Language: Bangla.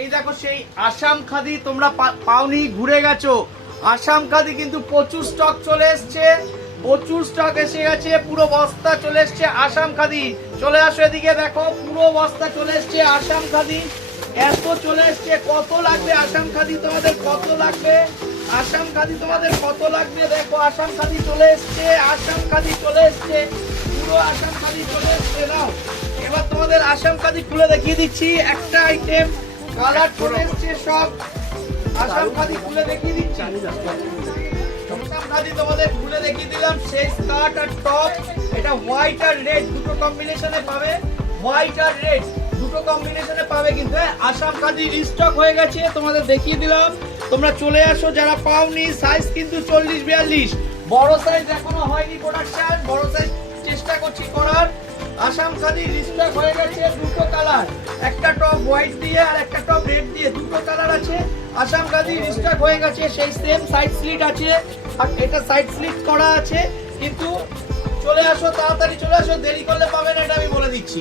এই দেখো সেই আসাম খাদি, তোমরা পাওনি, ঘুরে গেছো। আসাম খাদি কিন্তু প্রচুর স্টক চলে এসছে, প্রচুর স্টক এসে গেছে, পুরো বস্তা চলে এসছে আসাম খাদি। চলে আসো এদিকে, দেখো পুরো বস্তা চলে এসছে আসাম খাদি, এত চলে এসছে। কত লাগবে আসাম খাদি তোমাদের, কত লাগবে আসাম খাদি তোমাদের, কত লাগবে? দেখো আসাম খাদি চলে এসছে, আসাম খাদি চলে এসছে, পুরো আসাম খাদি চলে এসছে। নাও এবার তোমাদের আসাম খাদি খুলে দেখিয়ে দিচ্ছি। একটা আইটেম কালার চলে এসছে, সব আসাম খাদি খুলে দেখিয়ে দিচ্ছি। আসাম খাদি তোমাদের খুলে দেখিয়ে দিলাম। সেই স্কার্ট আর টপ, এটা হোয়াইট আর রেড দুটো কম্বিনেশনে পাবে, হোয়াইট আর রেড দুটো কম্বিনেশনে পাবে। কিন্তু আসাম খাদি রিস্টক হয়ে গেছে, তোমাদের দেখিয়ে দিলাম। তোমরা চলে আসো যারা পাওনি। সাইজ কিন্তু 40-42, বড় সাইজ এখনো হয়নি প্রোডাকশন, বড় সাইজ চেষ্টা করছি করার। আসাম খাদি রিস্টক হয়ে গেছে, দুটো কালার, একটা টপ হোয়াইট দিয়ে আর একটা টপ রেড দিয়ে, দুটো কালার আছে। আসাম খাদি রিস্টক হয়ে গেছে, সেই সেম সাইড স্লিট আছে, আর এটা সাইড স্লিট করা আছে। কিন্তু চলে আসো, তাড়াতাড়ি চলে আসো, দেরি করলে পাবে না, এটা আমি বলে দিচ্ছি।